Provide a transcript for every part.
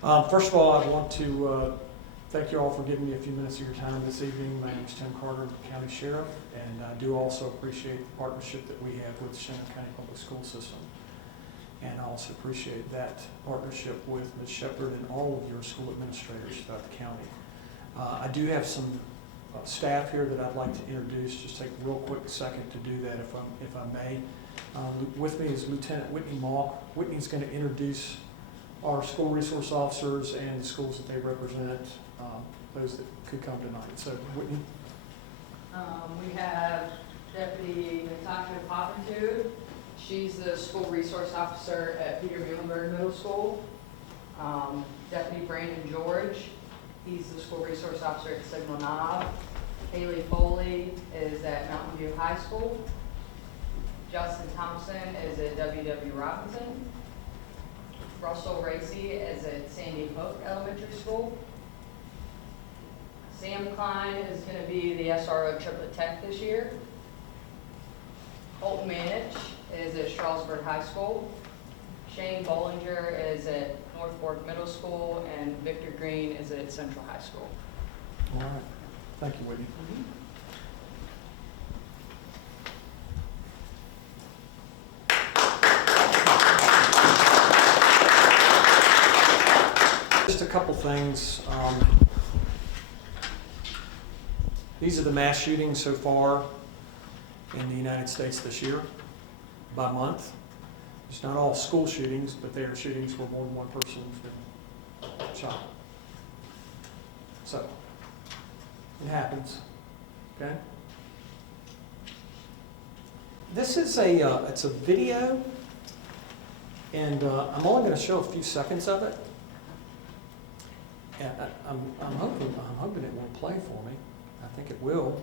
First of all, I want to thank you all for giving me a few minutes of your time this evening. My name is Tim Carter, I'm the County Sheriff, and I do also appreciate the partnership that we have with the Shannon County Public School System. And I also appreciate that partnership with Ms. Shepard and all of your school administrators throughout the county. I do have some staff here that I'd like to introduce. Just take a real quick second to do that if I may. With me is Lieutenant Whitney Malk. Whitney's going to introduce our school resource officers and the schools that they represent, those that could come tonight. So, Whitney. We have Deputy Natasha Poppintude. She's the school resource officer at Peter Muhlenberg Middle School. Deputy Brandon George, he's the school resource officer at Signal Knob. Haley Foley is at Mountain View High School. Justin Thompson is at W.W. Robinson. Russell Racy is at Sandy Hook Elementary School. Sam Klein is going to be the SRO Triplet Tech this year. Colton Manich is at Strasburg High School. Shane Bollinger is at North Fork Middle School, and Victor Green is at Central High School. All right. Thank you, Whitney. Just a couple things. These are the mass shootings so far in the United States this year by month. It's not all school shootings, but they are shootings where more than one person has been shot. So, it happens, okay? This is it's a video, and I'm only going to show a few seconds of it. And I'm hoping it won't play for me. I think it will.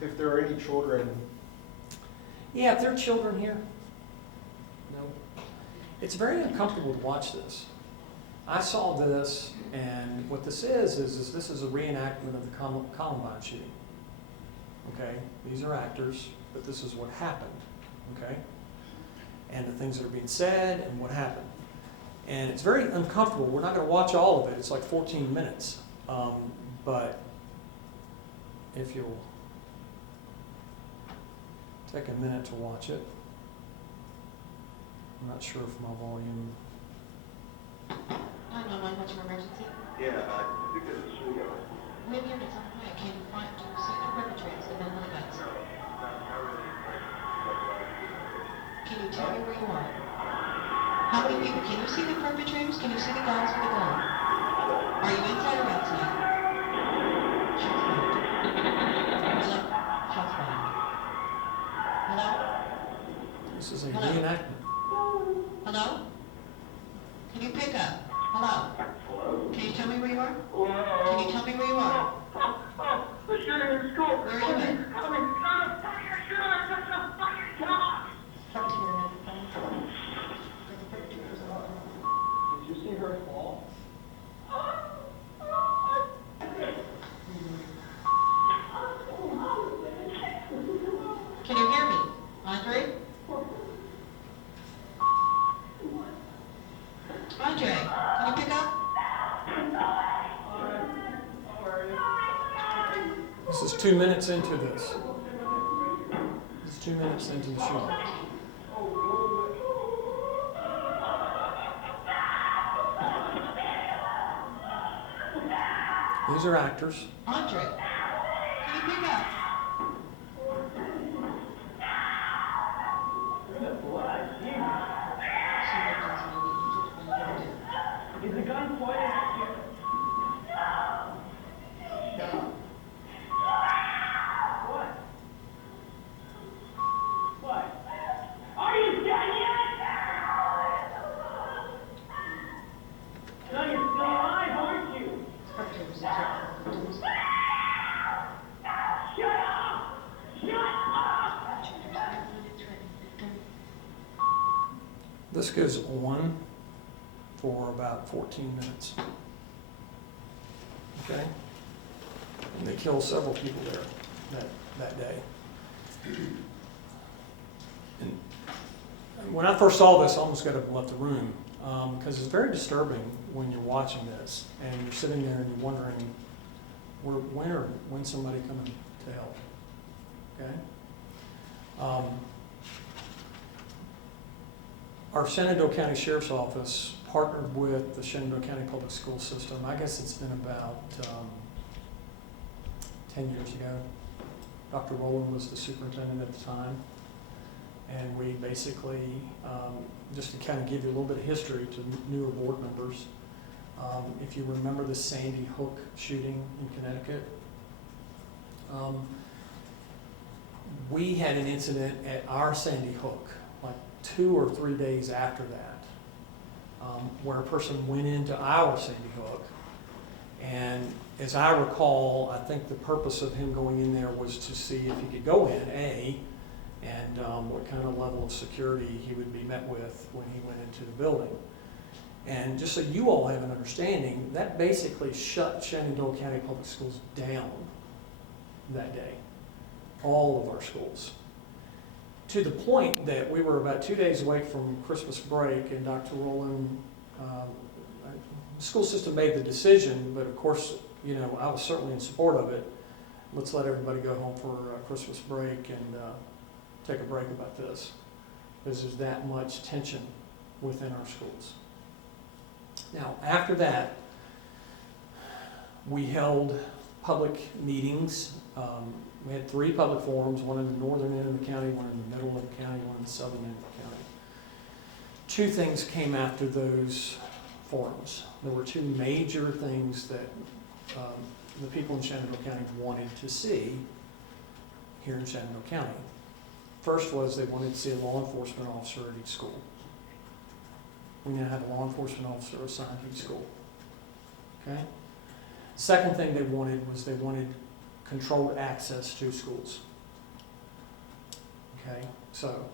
If there are any children. Yeah, if there are children here. No. It's very uncomfortable to watch this. I saw this, and what this is this is a reenactment of the Columbine shooting. Okay? These are actors, but this is what happened. Okay? And the things that are being said and what happened. And it's very uncomfortable. We're not going to watch all of it. It's like 14 minutes. But if you'll take a minute to watch it. I'm not sure if my volume... 911, what's your emergency? Yeah, I think it's a shootout. Maybe at some point can you find to see the perpetrators and then the guns? Can you tell me where you are? How many people? Can you see the perpetrators? Can you see the guys with the gun? Are you inside or outside? Shots fired. Hello? Shots fired. Hello? This is a reenactment. Hello? Can you pick up? Hello? Can you tell me where you are? Can you tell me where you are? The shooting in school. Where are you at? Did you see her fall? Can you hear me? Andre? Andre, can you pick up? This is 2 minutes into this. This is 2 minutes into the shooting. These are actors. Andre, can you pick up? Is the gun pointed at you? What? What? Are you dead yet? No, you're still alive, aren't you? Shut up! Shut up! This goes on for about 14 minutes. Okay? And they kill several people there that day. And when I first saw this, I almost got up and left the room. because it's very disturbing when you're watching this and you're sitting there and you're wondering, when's somebody coming to help? Okay? Our Shenandoah County Sheriff's Office partnered with the Shenandoah County Public School System. I guess it's been about 10 years ago. Dr. Rowland was the superintendent at the time. And we basically, just to kind of give you a little bit of history to newer board members, if you remember the Sandy Hook shooting in Connecticut, we had an incident at our Sandy Hook, like 2 or 3 days after that, where a person went into our Sandy Hook. And as I recall, I think the purpose of him going in there was to see if he could go in, and what kind of level of security he would be met with when he went into the building. And just so you all have an understanding, that basically shut Shenandoah County Public Schools down that day, all of our schools. To the point that we were about 2 days away from Christmas break, and Dr. Rowland, the school system made the decision, but of course, you know, I was certainly in support of it. Let's let everybody go home for Christmas break and take a break about this, because there's that much tension within our schools. Now, after that, we held public meetings. We had 3 public forums, one in the northern end of the county, one in the middle of the county, one in the southern end of the county. 2 things came after those forums. There were 2 major things that the people in Shenandoah County wanted to see here in Shenandoah County. First was they wanted to see a law enforcement officer at each school. We now have a law enforcement officer assigned to each school. Okay? Second thing they wanted was they wanted controlled access to schools. Okay? So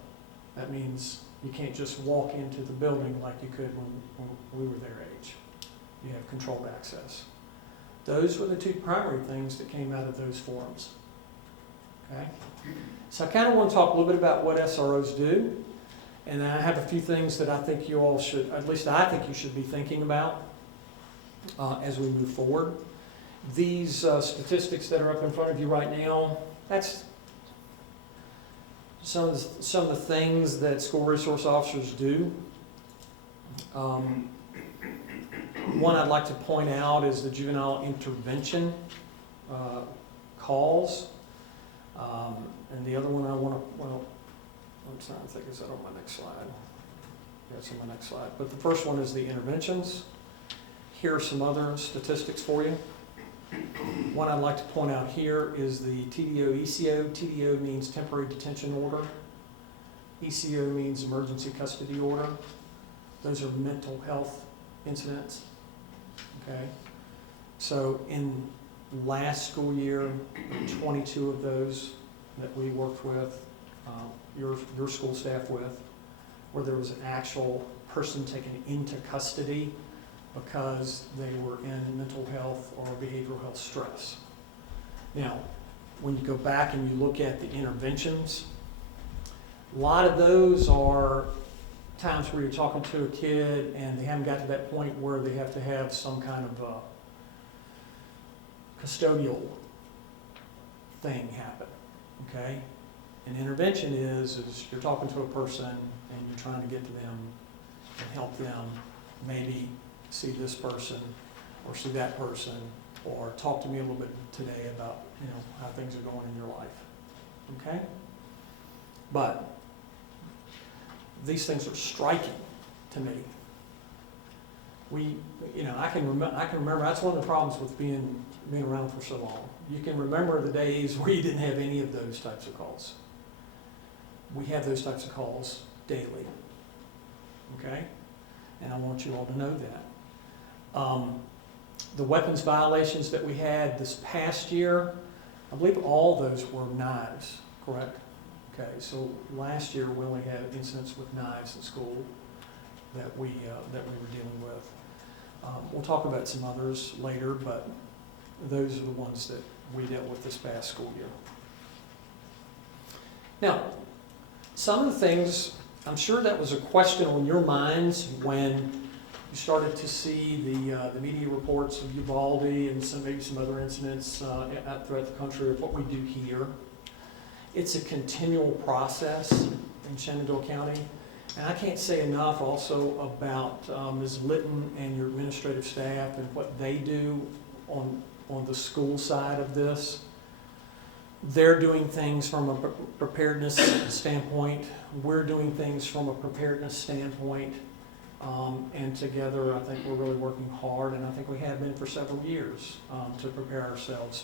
that means you can't just walk into the building like you could when we were their age. You have controlled access. Those were the 2 primary things that came out of those forums. Okay? So I kind of want to talk a little bit about what SROs do, and I have a few things that I think you all should, at least I think you should be thinking about as we move forward. These statistics that are up in front of you right now, that's some of the things that school resource officers do. One I'd like to point out is the juvenile intervention calls. And the other one I want to, well, I'm trying to think, is that on my next slide? Yeah, it's on my next slide. But the first one is the interventions. Here are some other statistics for you. One I'd like to point out here is the TDO, ECO. TDO means temporary detention order. ECO means emergency custody order. Those are mental health incidents. Okay. So in last school year, 22 of those that we worked with, your school staff with, where there was an actual person taken into custody because they were in mental health or behavioral health stress. Now, when you go back and you look at the interventions, a lot of those are times where you're talking to a kid and they haven't got to that point where they have to have some kind of custodial thing happen, okay? An intervention is you're talking to a person and you're trying to get to them and help them maybe see this person or see that person, or talk to me a little bit today about, you know, how things are going in your life, okay? But these things are striking to me. I can remember, that's one of the problems with being around for so long. You can remember the days where you didn't have any of those types of calls. We have those types of calls daily, okay? And I want you all to know that. The weapons violations that we had this past year, I believe all those were knives, correct? Okay, so last year we only had incidents with knives in school that we were dealing with. We'll talk about some others later, but those are the ones that we dealt with this past school year. Now, some of the things I'm sure that was a question on your minds when you started to see the media reports of Uvalde and maybe some other incidents throughout the country of what we do here. It's a continual process in Shenandoah County. And I can't say enough also about Ms. Litton and your administrative staff and what they do on the school side of this. They're doing things from a preparedness standpoint. We're doing things from a preparedness standpoint. And together, I think we're really working hard, and I think we have been for several years, to prepare ourselves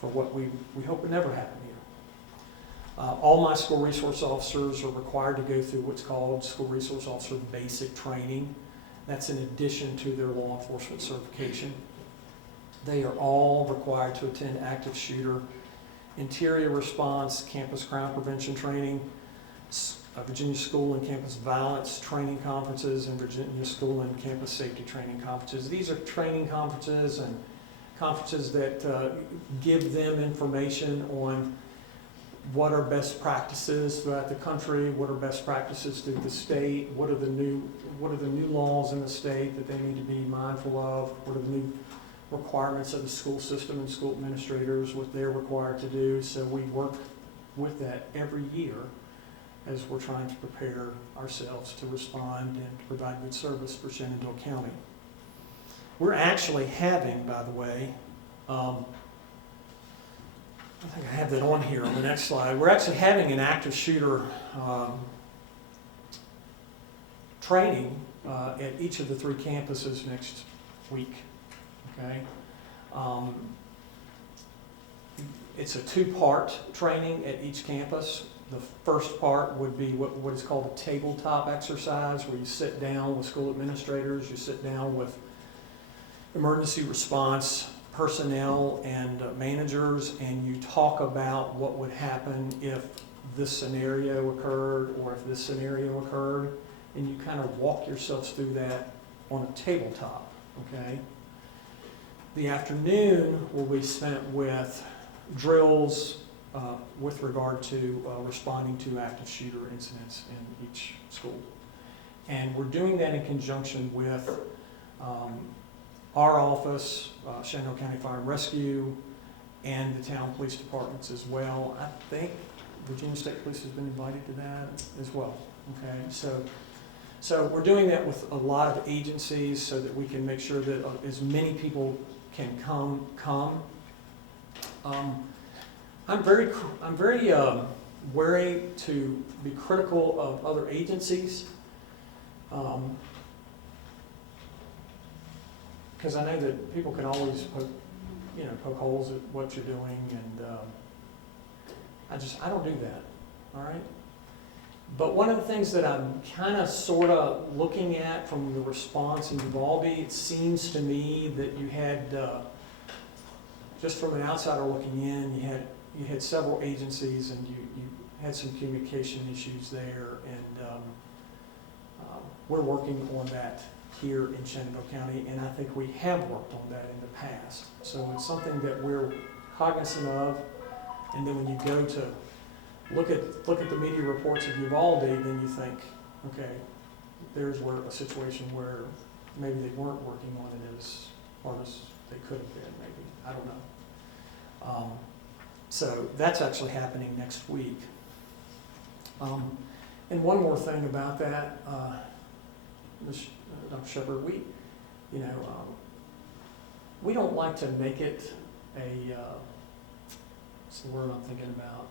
for what we hope would never happen here. All my school resource officers are required to go through what's called School Resource Officer Basic Training. That's in addition to their law enforcement certification. They are all required to attend active shooter, interior response, campus crime prevention training, Virginia School and Campus Violence training conferences, and Virginia School and Campus Safety training conferences. These are training conferences and conferences that give them information on what are best practices throughout the country, what are best practices through the state, what are the new laws in the state that they need to be mindful of, what are the new requirements of the school system and school administrators, what they're required to do. So we work with that every year as we're trying to prepare ourselves to respond and to provide good service for Shenandoah County. We're actually having, by the way, I think I have that on here on the next slide. We're actually having an active shooter training at each of the 3 campuses next week. Okay, it's a 2-part training at each campus. The first part would be what is called a tabletop exercise, where you sit down with school administrators, you sit down with emergency response personnel and managers, and you talk about what would happen if this scenario occurred or if this scenario occurred, and you kind of walk yourselves through that on a tabletop, okay? The afternoon will be spent with drills with regard to responding to active shooter incidents in each school. And we're doing that in conjunction with our office, Shenandoah County Fire and Rescue, and the town police departments as well. I think Virginia State Police has been invited to that as well. Okay, so we're doing that with a lot of agencies so that we can make sure that as many people can come. I'm very wary to be critical of other agencies, because I know that people can always poke holes at what you're doing, and I don't do that. All right. But one of the things that I'm kind of sort of looking at from the response in Uvalde, it seems to me that you had, just from an outsider looking in, you had several agencies, and you had some communication issues there, and we're working on that here in Shenandoah County, and I think we have worked on that in the past. So it's something that we're cognizant of, and then when you go to look at the media reports of Uvalde, then you think, okay, there's a situation where maybe they weren't working on it as hard as they could have been, maybe. I don't know. So that's actually happening next week. And one more thing about that, Dr. Shepard, we don't like to make it what's the word I'm thinking about?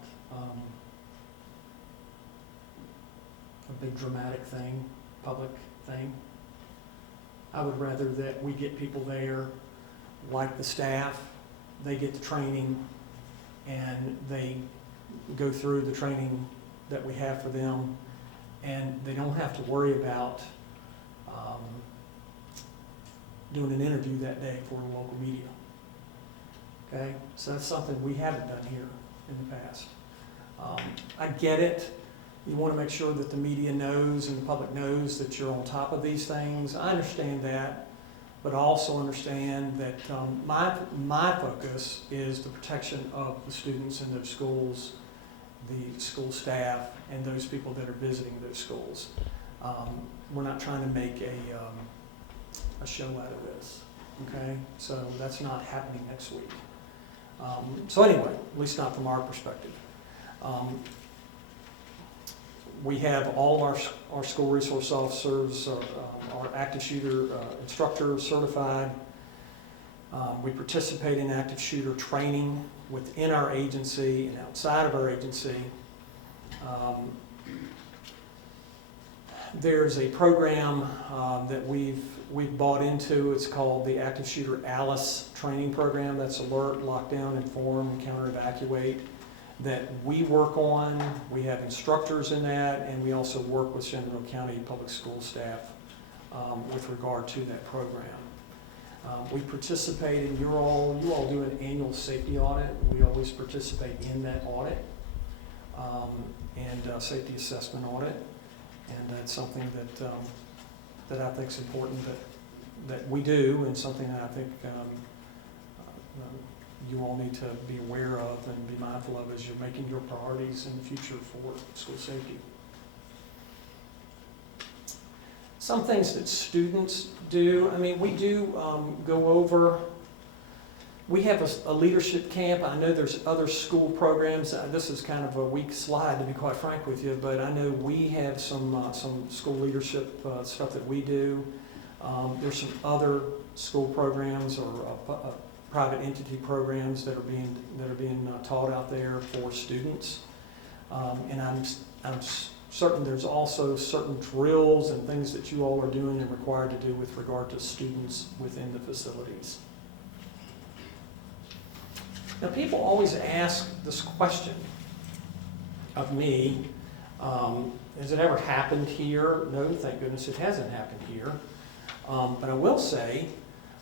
A big dramatic thing, public thing. I would rather that we get people there, like the staff, they get the training, and they go through the training that we have for them, and they don't have to worry about doing an interview that day for the local media. Okay, so that's something we haven't done here in the past. I get it. You want to make sure that the media knows and the public knows that you're on top of these things. I understand that, but I also understand that my focus is the protection of the students in those schools the school staff and those people that are visiting those schools. We're not trying to make a show out of this, okay? So that's not happening next week. So anyway, at least not from our perspective. We have all our school resource officers, our active shooter instructors certified. We participate in active shooter training within our agency and outside of our agency. There's a program that we've bought into. It's called the Active Shooter Alice training program. That's alert, lockdown, inform, counter, evacuate, that we work on. We have instructors in that, and we also work with Shenandoah County Public School staff with regard to that program. We participate in, you all do an annual safety audit. We always participate in that audit and safety assessment audit. And that's something that I think is important that we do, and something that I think you all need to be aware of and be mindful of as you're making your priorities in the future for school safety. Some things that students do, I mean, we do go over, we have a leadership camp. I know there's other school programs. This is kind of a weak slide, to be quite frank with you, but I know we have some school leadership stuff that we do. There's some other school programs or private entity programs that are being taught out there for students, and I'm certain there's also certain drills and things that you all are doing and required to do with regard to students within the facilities. Now, people always ask this question of me, has it ever happened here? No, thank goodness it hasn't happened here. But I will say,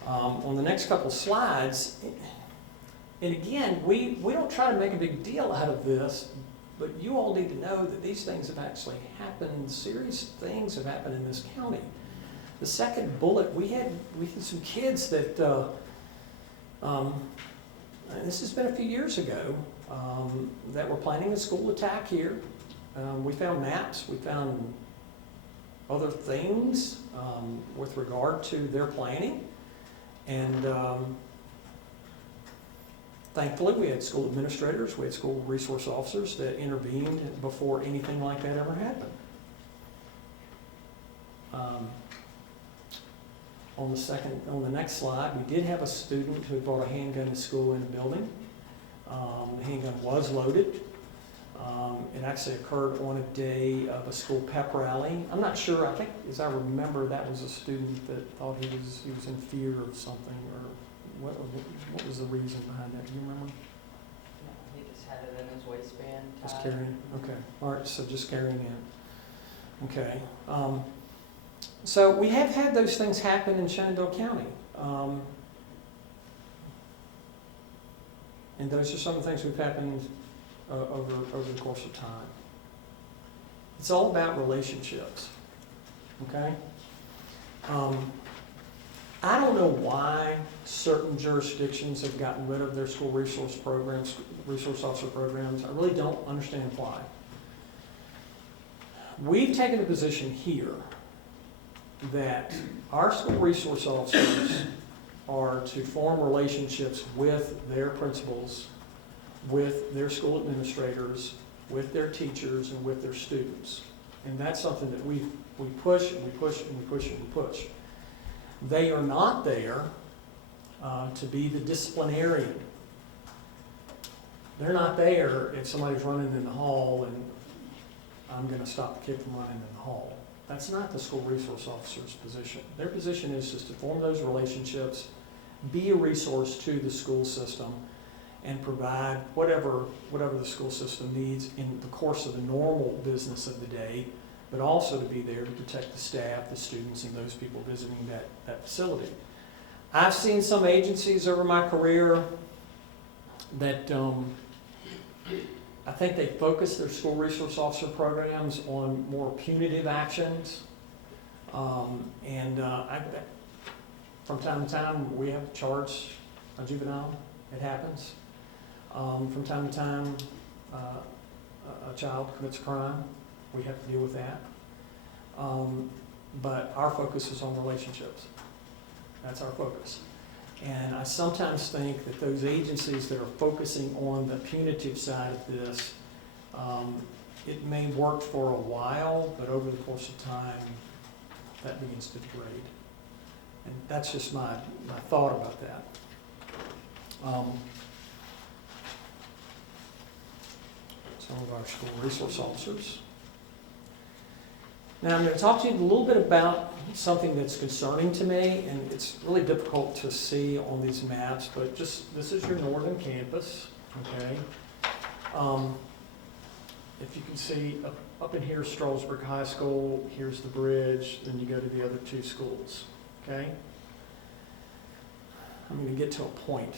on the next couple of slides, and again, we don't try to make a big deal out of this, but you all need to know that these things have actually happened. Serious things have happened in this county. The second bullet, we had some kids that, this has been a few years ago, that were planning a school attack here. We found maps, we found other things with regard to their planning. And thankfully, we had school administrators, we had school resource officers that intervened before anything like that ever happened. On the next slide, we did have a student who brought a handgun to school in a building. The handgun was loaded. It actually occurred on a day of a school pep rally. I'm not sure, I think, as I remember, that was a student that thought he was in fear of something, or what was the reason behind that? Do you remember? No, he just had it in his waistband. Just carrying, okay. All right, so just carrying it. Okay. So we have had those things happen in Shenandoah County. And those are some of the things we've happened over the course of time. It's all about relationships, okay? I don't know why certain jurisdictions have gotten rid of their school resource programs, resource officer programs. I really don't understand why. We've taken a position here that our school resource officers are to form relationships with their principals, with their school administrators, with their teachers, and with their students. And that's something that we push and we push and we push and we push. They are not there to be the disciplinarian. They're not there if somebody's running in the hall and I'm going to stop the kid from running in the hall. That's not the school resource officer's position. Their position is just to form those relationships, be a resource to the school system, and provide whatever the school system needs in the course of the normal business of the day, but also to be there to protect the staff, the students, and those people visiting that facility. I've seen some agencies over my career that I think they focus their school resource officer programs on more punitive actions. From time to time, we have to charge a juvenile. It happens. From time to time, a child commits a crime, we have to deal with that. But our focus is on relationships. That's our focus. And I sometimes think that those agencies that are focusing on the punitive side of this, it may work for a while, but over the course of time, that begins to degrade. And that's just my thought about that. Some of our school resource officers. Now I'm going to talk to you a little bit about something that's concerning to me, and it's really difficult to see on these maps, but just, this is your northern campus, okay? If you can see, up in here is Strasburg High School, here's the bridge, then you go to the other two schools, okay? I'm going to get to a point,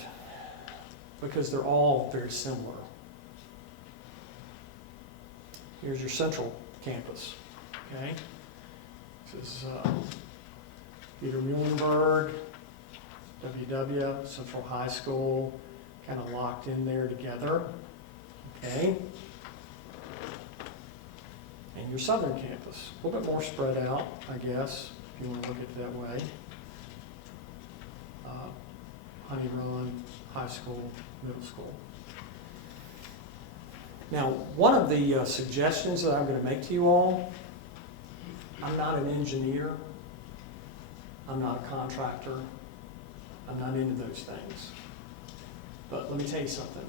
because they're all very similar. Here's your central campus, okay? This is Peter Muhlenberg, WW, Central High School, kind of locked in there together, okay? And your southern campus, a little bit more spread out, I guess, if you want to look at it that way. Honey Run, high school, middle school. Now, one of the suggestions that I'm going to make to you all, I'm not an engineer, I'm not a contractor, I'm not into those things. But let me tell you something,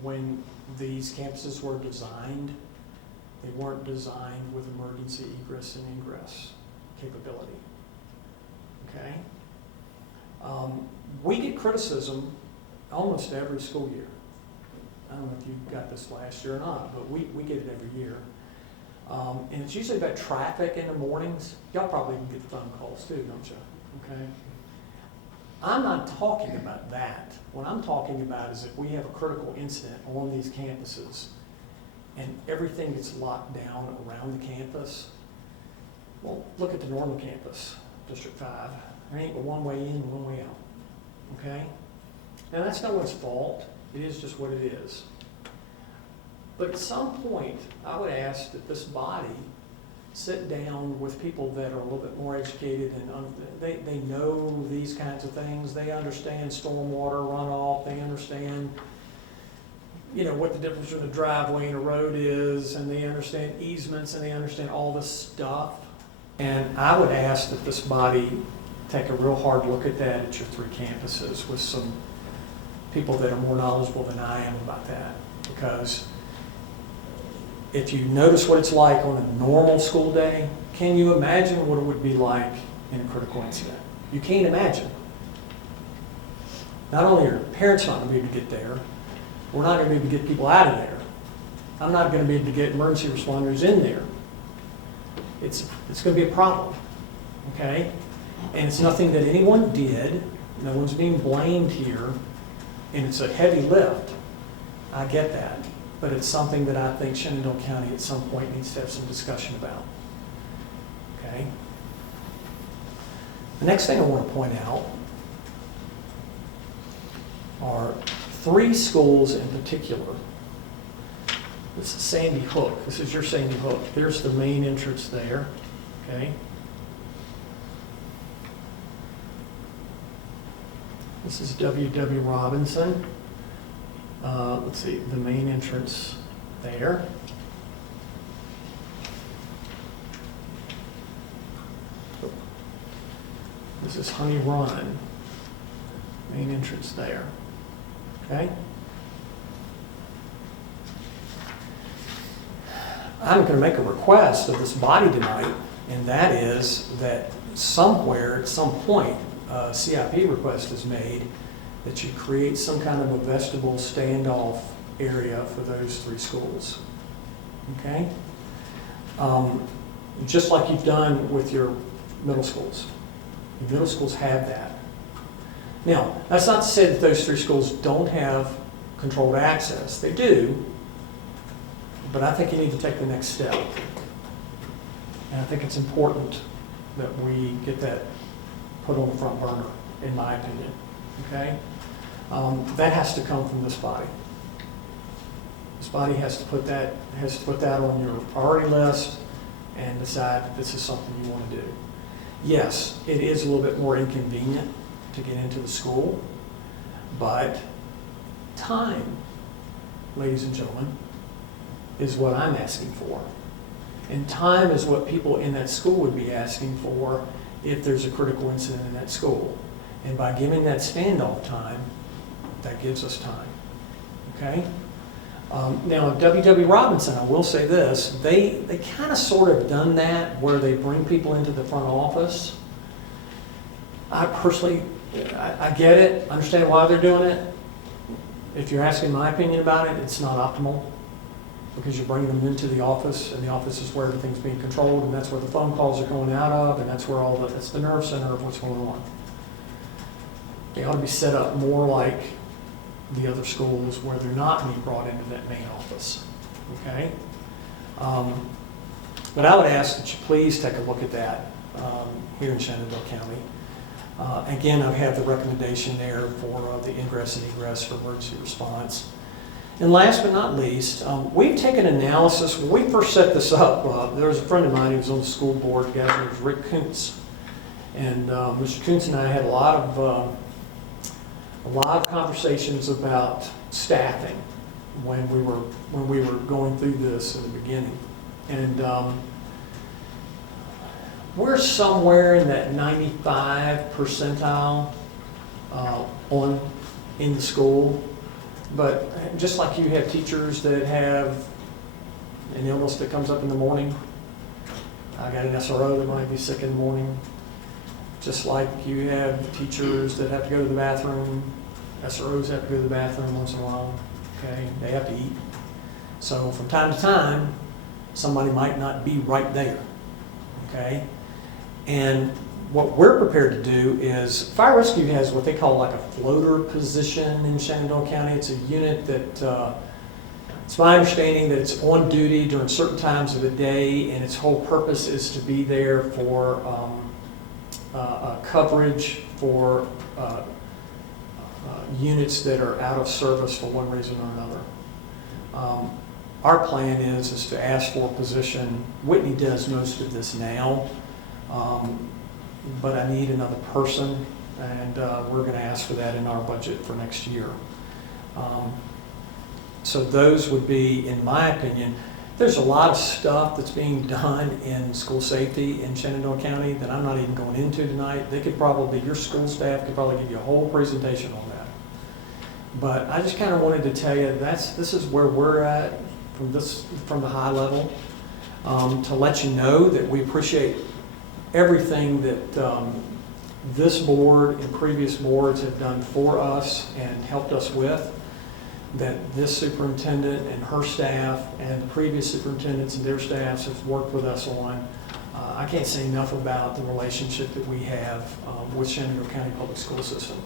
when these campuses were designed, they weren't designed with emergency egress and ingress capability, okay? We get criticism almost every school year. I don't know if you got this last year or not, but we get it every year. And it's usually about traffic in the mornings. Y'all probably even get the phone calls too, don't you? Okay. I'm not talking about that. What I'm talking about is if we have a critical incident on these campuses and everything gets locked down around the campus, well, look at the normal campus, District 5. There ain't but one way in and one way out, okay? Now that's no one's fault. It is just what it is. But at some point, I would ask that this body sit down with people that are a little bit more educated and they know these kinds of things. They understand stormwater runoff. They understand, you know, what the difference between a driveway and a road is, and they understand easements, and they understand all this stuff. And I would ask that this body take a real hard look at that at your 3 campuses with some people that are more knowledgeable than I am about that. Because if you notice what it's like on a normal school day, can you imagine what it would be like in a critical incident? You can't imagine. Not only are parents not going to be able to get there, we're not going to be able to get people out of there. I'm not going to be able to get emergency responders in there. It's going to be a problem, okay? And it's nothing that anyone did. No one's being blamed here. And it's a heavy lift. I get that. But it's something that I think Shenandoah County at some point needs to have some discussion about. Okay? The next thing I want to point out are 3 schools in particular. This is Sandy Hook. This is your Sandy Hook. There's the main entrance there. Okay? This is W.W. Robinson. Let's see, the main entrance there. This is Honey Run, main entrance there. Okay? I'm going to make a request of this body tonight, and that is that somewhere, at some point, a CIP request is made that you create some kind of a vestibule standoff area for those 3 schools. Okay? Just like you've done with your middle schools. Your middle schools have that. Now, that's not to say that those 3 schools don't have controlled access. They do, but I think you need to take the next step. And I think it's important that we get that put on the front burner, in my opinion. Okay? That has to come from this body. This body has to put that on your priority list and decide this is something you want to do. Yes, it is a little bit more inconvenient to get into the school, but time, ladies and gentlemen, is what I'm asking for. And time is what people in that school would be asking for if there's a critical incident in that school. And by giving that standoff time, that gives us time, okay? Now, at W.W. Robinson, I will say this, they kind of sort of done that where they bring people into the front office. I personally, I get it, understand why they're doing it. If you're asking my opinion about it, it's not optimal because you're bringing them into the office, and the office is where everything's being controlled, and that's where the phone calls are going out of, and that's where that's the nerve center of what's going on. They ought to be set up more like the other schools where they're not being brought into that main office, okay? But I would ask that you please take a look at that here in Shenandoah County. Again, I have the recommendation there for the ingress and egress for emergency response. And last but not least, we've taken analysis. When we first set this up, there was a friend of mine who was on the school board, a guy named Rick Kuntz. And Mr. Kuntz and I had a lot of conversations about staffing when we were going through this in the beginning. And we're somewhere in that 95 percentile in the school. But just like you have teachers that have an illness that comes up in the morning, I got an SRO that might be sick in the morning. Just like you have teachers that have to go to the bathroom, SROs have to go to the bathroom once in a while, okay? They have to eat. So from time to time, somebody might not be right there, okay? And what we're prepared to do is, Fire Rescue has what they call like a floater position in Shenandoah County. It's a unit that, it's my understanding that it's on duty during certain times of the day, and its whole purpose is to be there for coverage for units that are out of service for one reason or another. Our plan is to ask for a position. Whitney does most of this now, but I need another person, and we're going to ask for that in our budget for next year. So those would be, in my opinion, there's a lot of stuff that's being done in school safety in Shenandoah County that I'm not even going into tonight. They could probably, your school staff could probably give you a whole presentation on that. But I just kind of wanted to tell you this is where we're at from the high level, to let you know that we appreciate everything that this board and previous boards have done for us and helped us with, that this superintendent and her staff and the previous superintendents and their staffs have worked with us on. I can't say enough about the relationship that we have with Shenandoah County Public School System.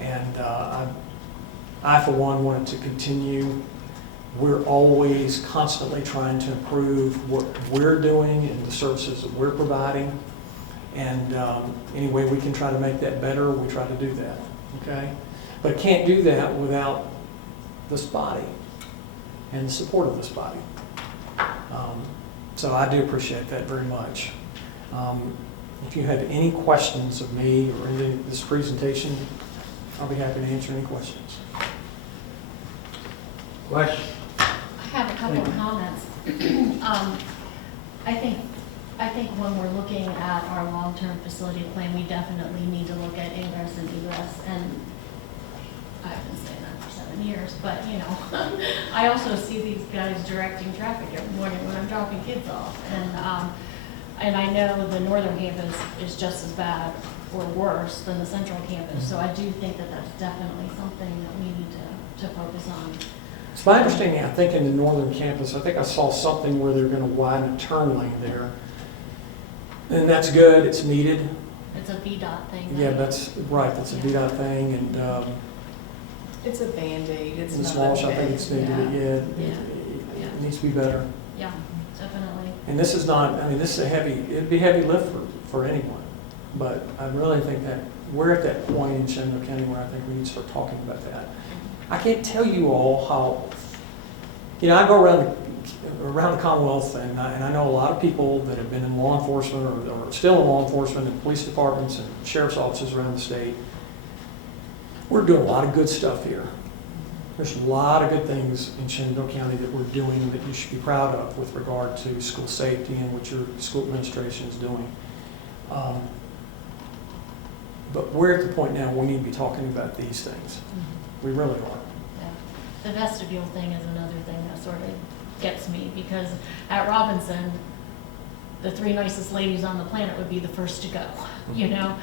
And I, for one, wanted to continue. We're always constantly trying to improve what we're doing and the services that we're providing. And any way we can try to make that better, we try to do that, okay? But can't do that without this body and the support of this body. So I do appreciate that very much. If you have any questions of me or any of this presentation, I'll be happy to answer any questions. Question? I have a couple of comments. I think when we're looking at our long-term facility plan, we definitely need to look at ingress and egress. And I've been saying that for 7 years, but you know, I also see these guys directing traffic every morning when I'm dropping kids off. And I know the northern campus is just as bad or worse than the central campus. So I do think that that's definitely something that we need to focus on. It's my understanding, I think in the northern campus, I think I saw something where they're going to widen a turn lane there. And that's good, it's needed. It's a VDOT thing. Yeah, right? that's right, that's a VDOT thing, and It's a Band-Aid, it's in not Smalsh, a I think big- it's needed, Yeah. it needs to be better. Yeah, definitely. And this is not, I mean, this is it'd be heavy lift for anyone. But I really think that we're at that point in Shenandoah County where I think we need to start talking about that. I can't tell you all You know, I go around the Commonwealth, and I know a lot of people that have been in law enforcement or still in law enforcement and police departments and sheriff's offices around the state. We're doing a lot of good stuff here. There's a lot of good things in Shenandoah County that we're doing that you should be proud of with regard to school safety and what your school administration is doing. But we're at the point now we need to be talking about these things. We really are. Yeah. The vestibule thing is another thing that sort of gets me, because at Robinson, the 3 nicest ladies on the planet would be the first to go, you know?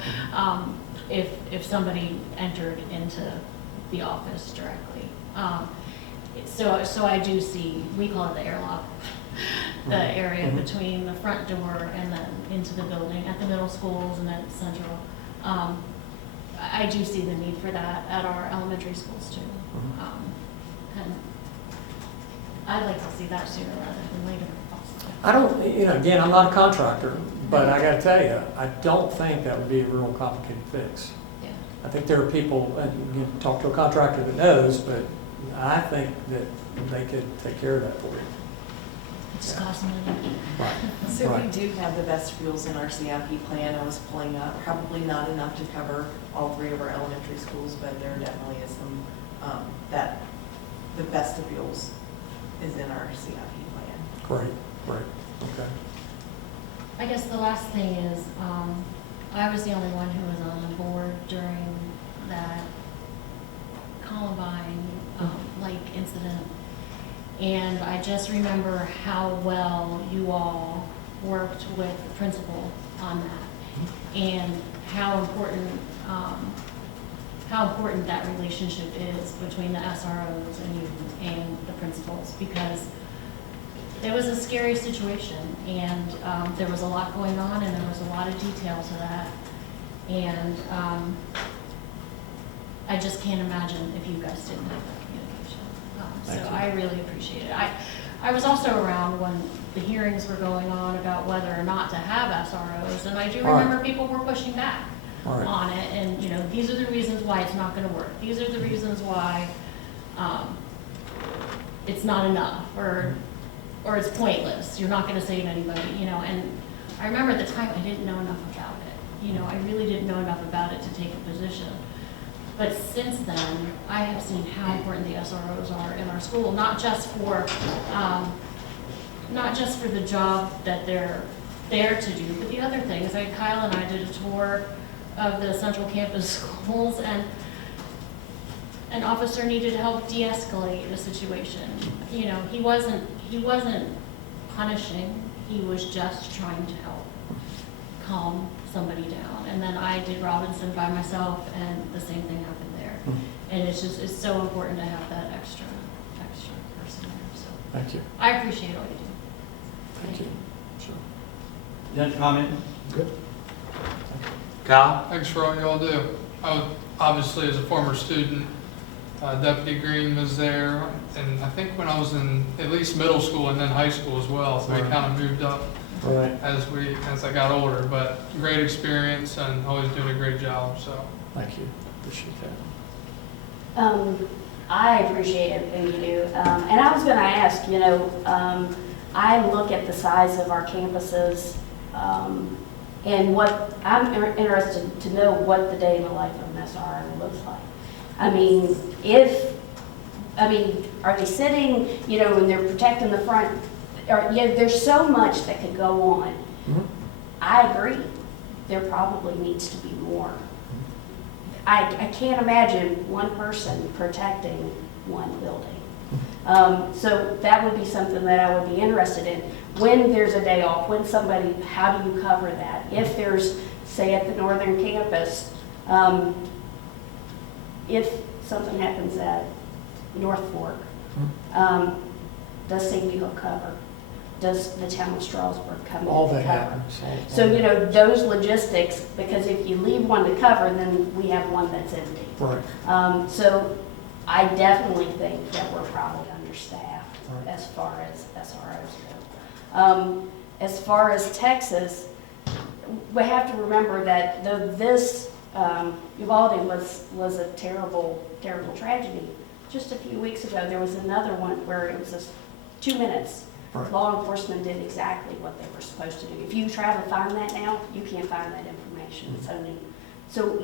If somebody entered into the office directly. So I do see, we call it the airlock, the area between the front door and then into the building at the middle schools and at Central. I do see the need for that at our elementary schools too. And I'd like to see that sooner rather than later if possible. I don't, you know, again, I'm not a contractor, but I gotta tell you, I don't think that would be a real complicated fix. Yeah. I think there are people, and you can talk to a contractor that knows, but I think that they could take care of that for you. It just costs money. Right. So we Right. do have the vestibules in our CIP plan. I was pulling up, probably not enough to cover all 3 of our elementary schools, but there definitely is some, that the vestibules is in our CIP plan. Great, great, okay. I guess the last thing is, I was the only one who was on the board during that Columbine, like incident. And I just remember how well you all worked with the principal on that, and how important that relationship is between the SROs and you and the principals, because it was a scary situation, and there was a lot going on, and there was a lot of detail to that, and I just can't imagine if you guys didn't have that communication. Thank So you. I really appreciate it. I was also around when the hearings were going on about whether or not to have SROs, and I do All right. remember people were pushing back All right. on it, and, you know, these are the reasons why it's not gonna work. These are the reasons why it's not enough, or it's pointless. You're not gonna save anybody, you know, and I remember at the time I didn't know enough about it. You know, I really didn't know enough about it to take a position. But since then, I have seen how important the SROs are in our school, not just for the job that they're there to do, but the other things. Like Kyle and I did a tour of the Central Campus schools, and an officer needed help de-escalate a situation. You know, he wasn't punishing, he was just trying to help calm somebody down. And then I did Robinson by myself, and the same thing happened there. And it's so important to have that extra person there, so. Thank you, I appreciate all you do. thank you. Sure. You have a comment? Good. Kyle? Thanks for all y'all do. I was, obviously, as a former student, Deputy Green was there, and I think when I was in at least middle school and then high school as well, so I Right. kind of moved up All right, as I got older, but great experience and always doing a great job, so. thank you, appreciate that. I appreciate everything you do. And I was going to ask, you know, I look at the size of our campuses, and what, I'm interested to know what the day in the life of an SRO looks like. I mean, are they sitting, you know, when they're protecting the front? Or, you know, there's so much that could go on. Mhm. I agree. There probably needs to be more. I can't imagine one person protecting one building. So that would be something that I would be interested in. When there's a day off, when somebody, how do you cover that? If there's, say at the northern campus, if something happens at North Fork, does Sandy Hook cover? Does the town of Strasburg come in All to that cover? happens. So, you know, those logistics, because if you leave one to cover, then we have one that's empty. Right, So I definitely think that we're probably understaffed Right. as far as SROs go. As far as Texas, we have to remember that though this Uvalde was a terrible, terrible tragedy, just a few weeks ago, there was another one where it was just 2 minutes. Right. Law enforcement did exactly what they were supposed to do. If you try to find that now, you can't find that information. It's only, so,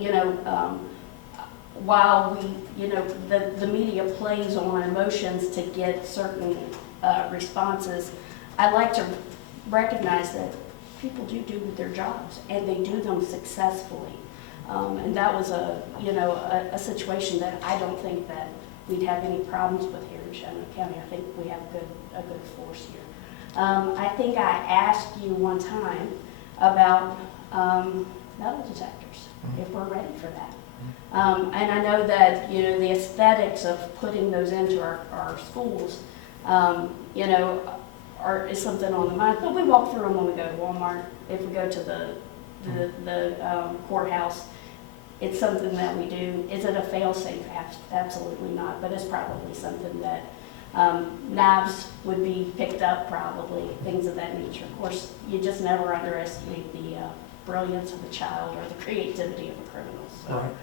while we, the media plays on emotions to get certain responses, I like to recognize that people do their jobs, and they do them successfully. And that was a situation that I don't think that we'd have any problems with here in Shenandoah County. I think we have a good force here. I think I asked you one time about metal detectors, if we're ready for that. And I know that, the aesthetics of putting those into our schools, is something on the mind. But we walk through them when we go to Walmart. If we go to the courthouse, it's something that we do. Is it a fail-safe? Absolutely not. But it's probably something that knives would be picked up, probably, things of that nature. Of course, you just never underestimate the brilliance of a child or the creativity of a criminal. So. Right.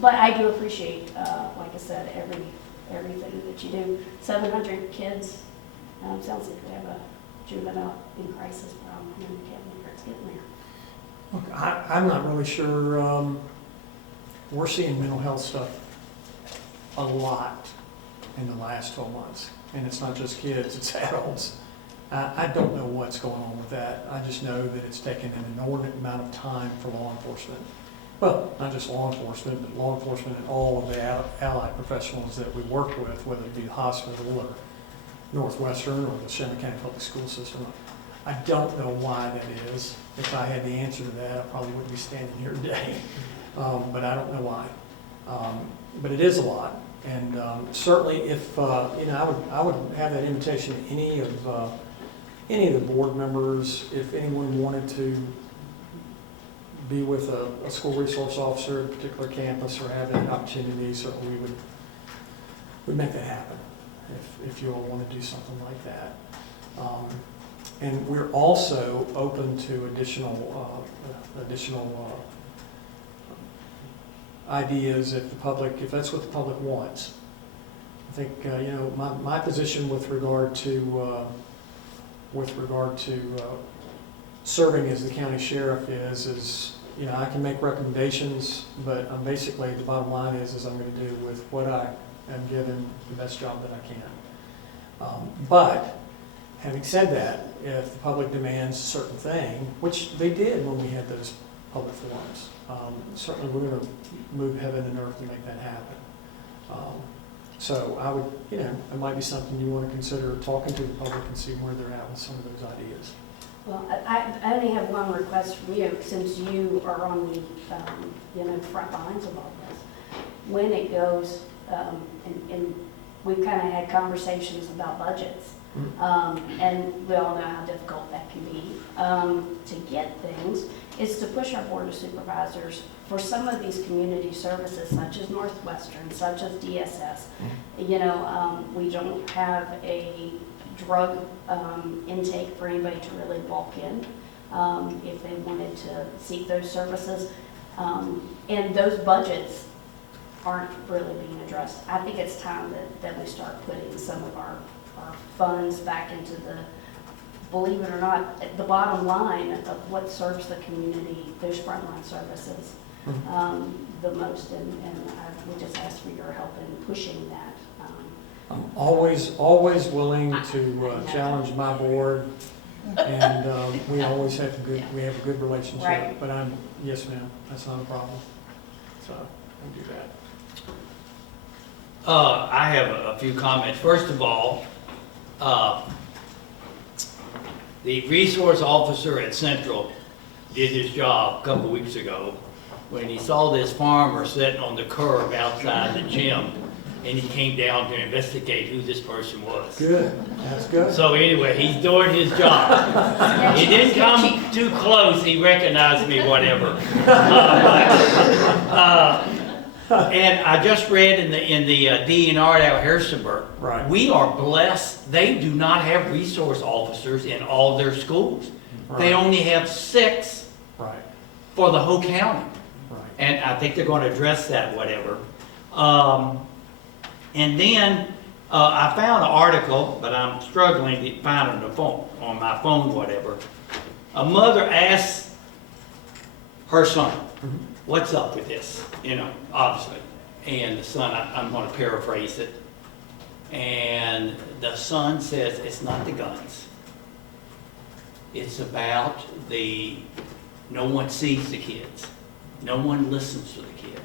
But I do appreciate, like I said, everything that you do. 700 kids. Sounds like we have a juvenile in crisis problem, and we can't believe it's getting there. Look, I'm not really sure, we're seeing mental health stuff a lot in the last 12 months. And it's not just kids, it's adults. I don't know what's going on with that. I just know that it's taken an inordinate amount of time for law enforcement. Well, not just law enforcement, but law enforcement and all of the allied professionals that we work with, whether it be the hospital or Northwestern or the Shenandoah County Public School System. I don't know why that is. If I had the answer to that, I probably wouldn't be standing here today. But I don't know why. But it is a lot. And certainly if, I would have that invitation to any of the board members, if anyone wanted to be with a school resource officer at a particular campus or have that opportunity, certainly we would make that happen if you all want to do something like that. And we're also open to additional ideas if that's what the public wants. I think my position with regard to serving as the county sheriff is I can make recommendations, but basically the bottom line is I'm going to do with what I am given the best job that I can. But having said that, if the public demands a certain thing, which they did when we had those public forums, certainly we're going to move heaven and earth to make that happen. So I would, it might be something you want to consider talking to the public and see where they're at with some of those ideas. Well, I only have one request from you, since you are on the, front lines of all this. When it goes, and we've kind of had conversations about budgets, and we all know how difficult that can be to get things, is to push our Board of Supervisors for some of these community services, such as Northwestern, such as DSS. We don't have a drug intake for anybody to really walk in if they wanted to seek those services. And those budgets aren't really being addressed. I think it's time that we start putting some of our funds back into believe it or not, the bottom line of what serves the community, those frontline services, the most. And we just ask for your help in pushing that. I'm always willing to challenge my board, and we always have a good relationship. Right. But yes, ma'am, that's not a problem. So I'll do that. I have a few comments. First of all, the resource officer at Central did his job a couple weeks ago when he saw this farmer sitting on the curb outside the gym, and he came down to investigate who this person was. Good, that's good. So anyway, he's doing his job. He didn't come too close, he recognized me, whatever. And I just read in the DNR at Harrisonburg, Right. we are blessed. They do not have resource officers in all their schools. Right. They only have 6 Right. for the whole county. Right. And I think they're going to address that, whatever. And then I found an article, but I'm struggling to find it on the phone, on my phone, whatever. A mother asked her son, "What's up with this?" You know, obviously. And the son, I'm going to paraphrase it. And the son says, "It's not the guns. It's about no one sees the kids. No one listens to the kid."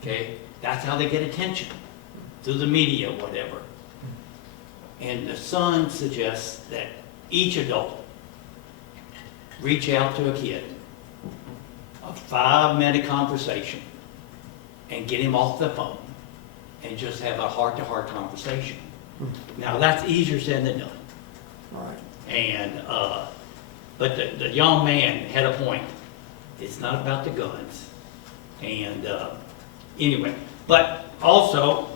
Okay? That's how they get attention, through the media, whatever. And the son suggests that each adult reach out to a kid, a 5-minute conversation, and get him off the phone, and just have a heart-to-heart conversation. Now, that's easier said than done. Right. And, but the young man had a point. It's not about the guns. And, anyway, but also,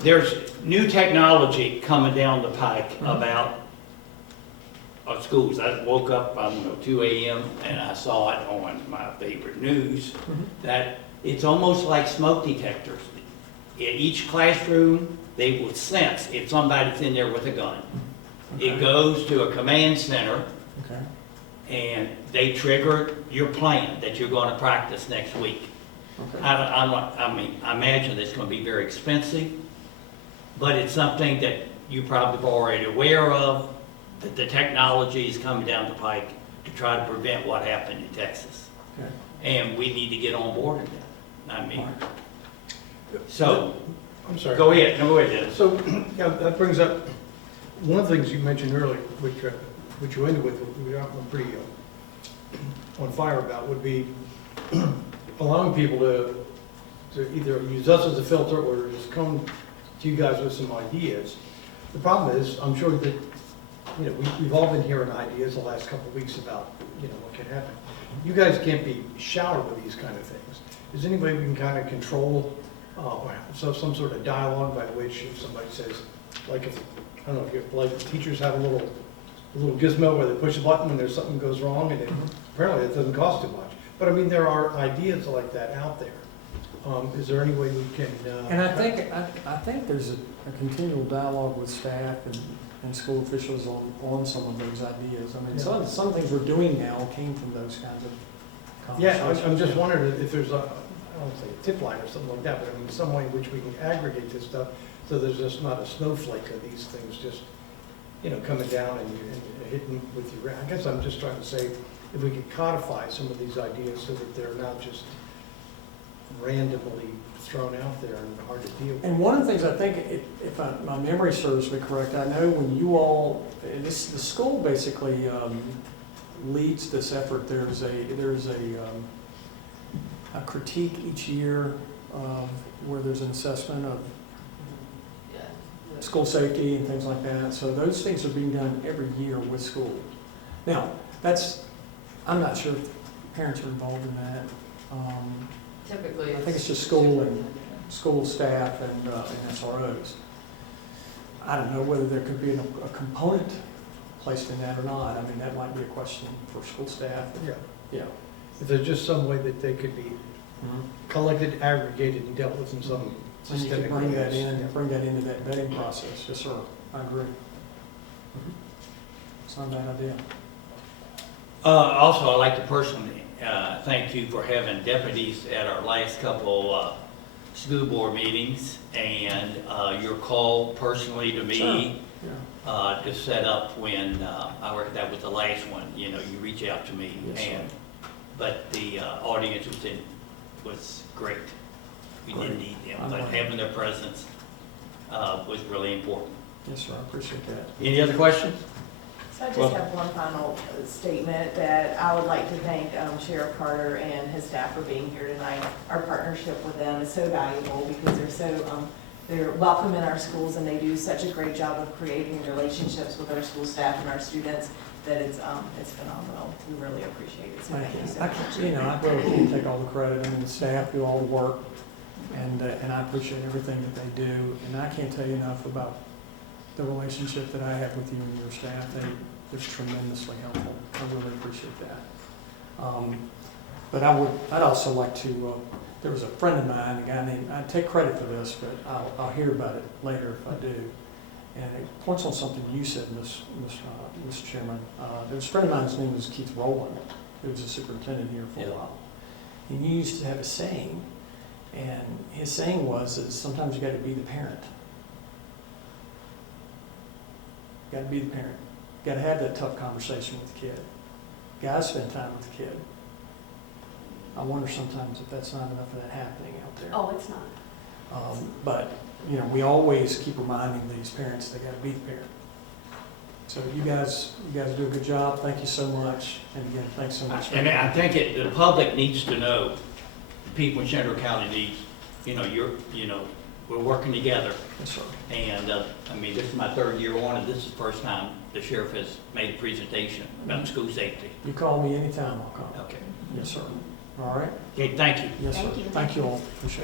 there's new technology coming down the pike about schools. I woke up, I don't know, 2 a.m. and I saw it on my favorite news that it's almost like smoke detectors. In each classroom, they will sense if somebody's in there with a gun. It goes to a command center, Okay. and they trigger your plan that you're going to practice next week. Okay. I mean, I imagine it's going to be very expensive, but it's something that you probably are already aware of, that the technology is coming down the pike to try to prevent what happened in Texas. Okay. And we need to get on board with that. I mean, so, I'm sorry. go ahead, Dennis. So, yeah, that brings up, one of the things you mentioned earlier, which you ended with, I'm pretty on fire about, would be allowing people to either use us as a filter or just come to you guys with some ideas. The problem is, I'm sure that, you know, we've all been hearing ideas the last couple of weeks about, you know, what can happen. You guys can't be showered with these kind of things. Is there any way we can kind of control, so some sort of dialogue by which if somebody says, like if, I don't know, if like teachers have a little gizmo where they push a button when there's something goes wrong, and apparently it doesn't cost too much. But I mean, there are ideas like that out there. Is there any way we can? And I think there's a continual dialogue with staff and school officials on some of those ideas. I mean, some things we're doing now came from those kinds of conversations. Yeah, I'm just wondering if there's I don't say a tip line or something like that, but I mean, some way in which we can aggregate this stuff so there's just not a snowflake of these things just, you know, coming down and hitting with you. I guess I'm just trying to say if we could codify some of these ideas so that they're not just randomly thrown out there and hard to deal with. And one of the things I think, if my memory serves me correct, I know when you all, the school basically leads this effort. There's a critique each year where there's an assessment of school safety and things like that. So those things are being done every year with school. Now, I'm not sure if parents are involved in that. Typically, I think it's just school and school staff and SROs. I don't know whether there could be a component placed in that or not. I mean, that might be a question for school staff. Yeah. Yeah. If there's just some way that they could be collected, aggregated, and dealt with in some And you systemic could bring that ways. in, bring that into that vetting process. Yes, sir. I agree. It's not a bad idea. Also, I'd like to personally thank you for having deputies at our last couple school board meetings, and your call personally to me Yeah. to set up when I worked, that was the last one, you know, you reach out to me. Yes, sir. But the audience was great. We didn't need them, but having their presence was really important. Yes, sir. I appreciate that. Any other questions? So I just Well- have one final statement that I would like to thank Sheriff Carter and his staff for being here tonight. Our partnership with them is so valuable because they're welcome in our schools and they do such a great job of creating relationships with our school staff and our students that it's phenomenal. We really appreciate it. So thank you so much. I really can't take all the credit. I mean, the staff do all the work, and I appreciate everything that they do. And I can't tell you enough about the relationship that I have with you and your staff. They're tremendously helpful. I really appreciate that. But I'd also like to, there was a friend of mine, a guy named, I take credit for this, but I'll hear about it later if I do. And it points on something you said, Mr. Chairman. There was a friend of mine, his name was Keith Rowland, who was a superintendent here for a while. And he used to have a saying, and his saying was that sometimes you got to be the parent. You got to be the parent. You got to have that tough conversation with the kid. Got to spend time with the kid. I wonder sometimes if that's not enough of that happening out there. Oh, it's not. But, you know, we always keep reminding these parents they got to be the parent. So you guys do a good job. Thank you so much. And again, thanks so much. And I think the public needs to know, the people in Central County needs, we're working together. Yes, sir. And, I mean, this is my third year on, and this is the first time the sheriff has made a presentation about school safety. You call me anytime, I'll come. Okay. Yes, sir. All right? Okay, thank you. Yes, sir. Thank you. Thank you all. Appreciate it.